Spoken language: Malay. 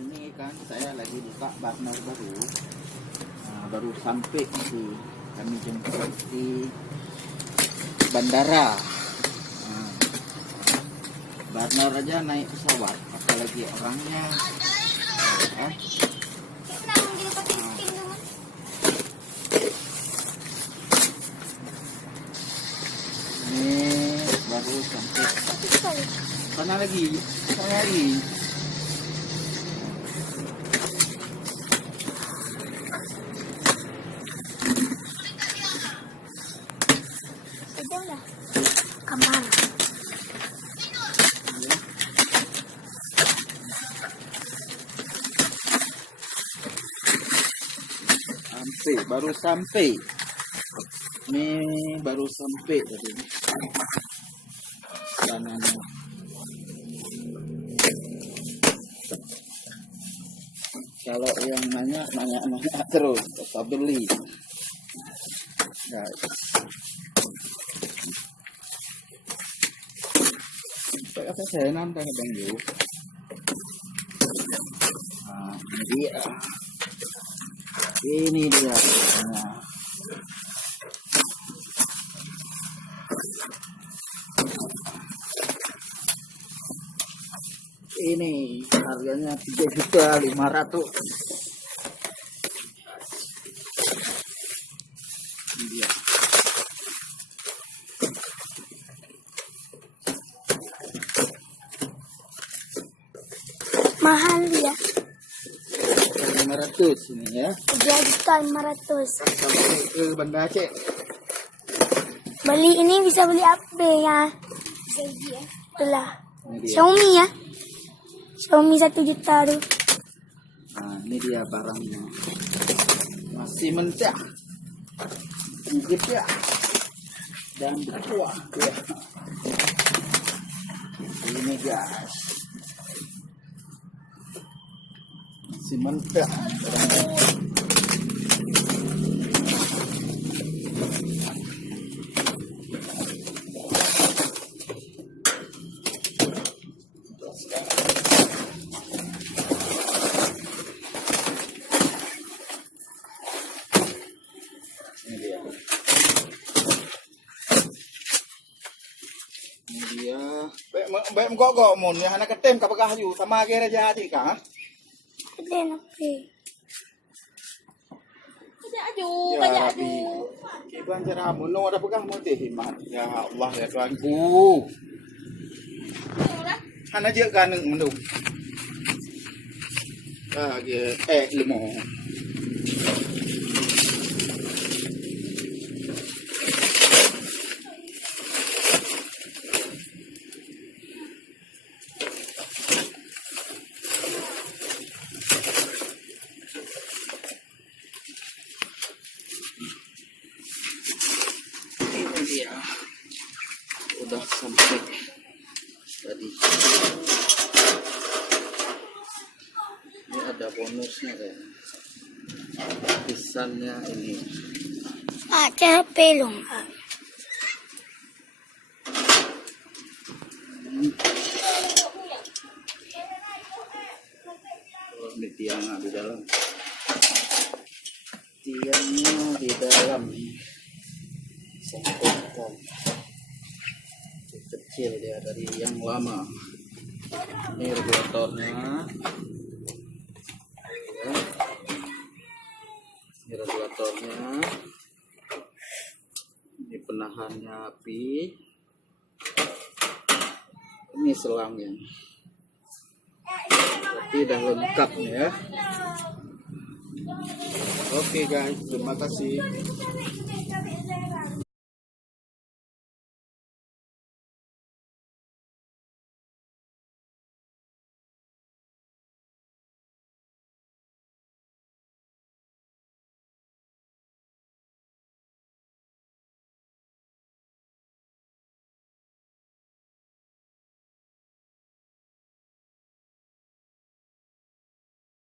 Ini kan saya lagi buka burner baru. Baru sampai di kami jemput di bandara. Burner aja naik pesawat, apalagi orangnya. Ini baru sampai sana lagi. Kamar. Baru sampai. Ini baru sampai tadi. Sananya. Kalau yang nanya terus, tetap beli. Guys. Apa saya nantang Bang Yu. Ini dia. Ini harganya 3.500.000. Ini dia. Mahal ya. 500 ini ya. 3.500.000. Sampai ke Banda Aceh. Beli ini bisa beli apa ya? Itulah. Xiaomi ya. Xiaomi 1 juta tuh. Nah, ini dia barangnya. Masih mentah. Gede dan berkuah. Ini guys. Masih mentah. Ini dia. Baik kok mun ya anak ketem kapakah yu sama kira jadi kah? Ada napi. Ya Rabbi. Iban jaramu no ada pegang mu teh himat. Ya Allah ya Tuhanku. Hana je kan mendung. Lemah. Ini dia udah sampai tadi. Ini ada bonusnya kan, pisannya ini. Ada pelong. Oh, ini tiangnya di dalam. Tiangnya di dalam. Sempurna. Kecil dia dari yang lama. Ini regulatornya. Ya. Ini regulatornya. Ini penahannya api. Ini selangnya. Berarti udah lengkap ya. Oke guys, terima kasih.